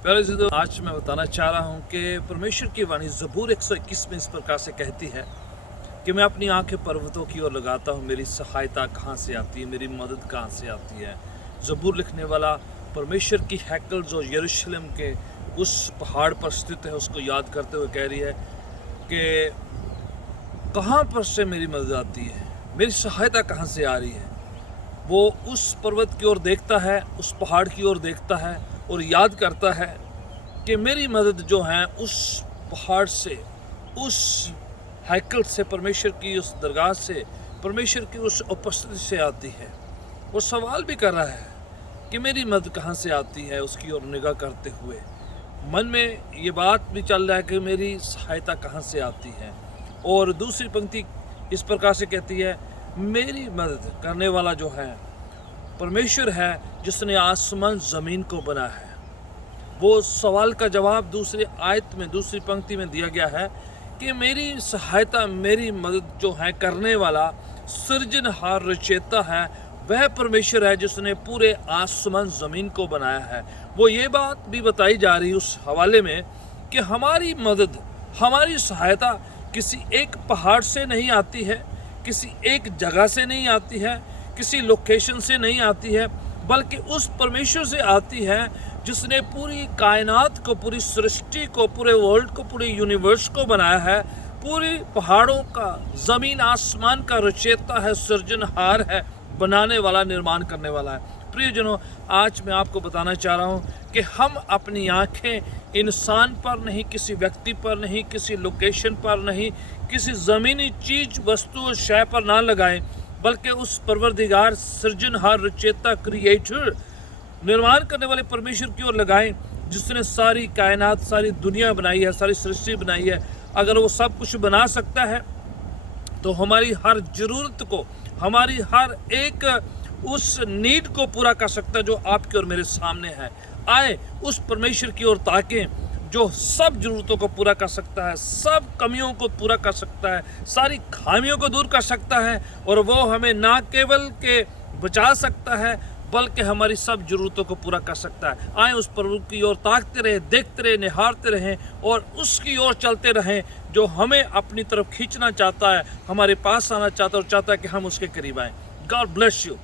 प्यारे दोस्तों, आज मैं बताना चाह रहा हूँ कि परमेश्वर की वाणी ज़बूर 121 में इस प्रकार से कहती है कि मैं अपनी आंखें पर्वतों की ओर लगाता हूँ, मेरी सहायता कहाँ से आती है, मेरी मदद कहाँ से आती है। ज़बूर लिखने वाला परमेश्वर की हैकल जो यरूशलेम के उस पहाड़ पर स्थित है उसको याद करते हुए कह रही है कि कहाँ पर से मेरी मदद आती है, मेरी सहायता कहाँ से आ रही है। वो उस पर्वत की ओर देखता है, उस पहाड़ की ओर देखता है और याद करता है कि मेरी मदद जो है उस पहाड़ से, उस हैकल से, परमेश्वर की उस दरगाह से, परमेश्वर की उस उपस्थिति से आती है। वो सवाल भी कर रहा है कि मेरी मदद कहाँ से आती है, उसकी ओर निगाह करते हुए मन में ये बात भी चल रहा है कि मेरी सहायता कहाँ से आती है। और दूसरी पंक्ति इस प्रकार से कहती है, मेरी मदद करने वाला जो है परमेश्वर है जिसने आसमान ज़मीन को बनाया है। वो सवाल का जवाब दूसरी आयत में, दूसरी पंक्ति में दिया गया है कि मेरी सहायता, मेरी मदद जो है करने वाला, सृजनहार, रचयिता है, वह परमेश्वर है जिसने पूरे आसमान ज़मीन को बनाया है। वो ये बात भी बताई जा रही उस हवाले में कि हमारी मदद, हमारी सहायता किसी एक पहाड़ से नहीं आती है, किसी एक जगह से नहीं आती है, किसी लोकेशन से नहीं आती है, बल्कि उस परमेश्वर से आती है जिसने पूरी कायनात को, पूरी सृष्टि को, पूरे वर्ल्ड को, पूरे यूनिवर्स को बनाया है। पूरी पहाड़ों का, ज़मीन आसमान का रचयिता है, सृजनहार है, बनाने वाला, निर्माण करने वाला है। प्रियजनों, आज मैं आपको बताना चाह रहा हूँ कि हम अपनी आँखें इंसान पर नहीं, किसी व्यक्ति पर नहीं, किसी लोकेशन पर नहीं, किसी ज़मीनी चीज़, वस्तु, शय पर ना लगाएं, बल्कि उस परवरदिगार, सृजनहार, रचयिता, क्रिएटर, निर्माण करने वाले परमेश्वर की ओर लगाएं जिसने सारी कायनात, सारी दुनिया बनाई है, सारी सृष्टि बनाई है। अगर वो सब कुछ बना सकता है तो हमारी हर ज़रूरत को, हमारी हर एक उस नीड को पूरा कर सकता है जो आपके और मेरे सामने है। आए उस परमेश्वर की ओर ताकें जो सब ज़रूरतों को पूरा कर सकता है, सब कमियों को पूरा कर सकता है, सारी खामियों को दूर कर सकता है, और वो हमें ना केवल के बचा सकता है बल्कि हमारी सब ज़रूरतों को पूरा कर सकता है। आए उस प्रभु की ओर ताकते रहें, देखते रहें, निहारते रहें और उसकी ओर चलते रहें जो हमें अपनी तरफ खींचना चाहता है, हमारे पास आना चाहता है और चाहता है कि हम उसके करीब आएँ। God bless you.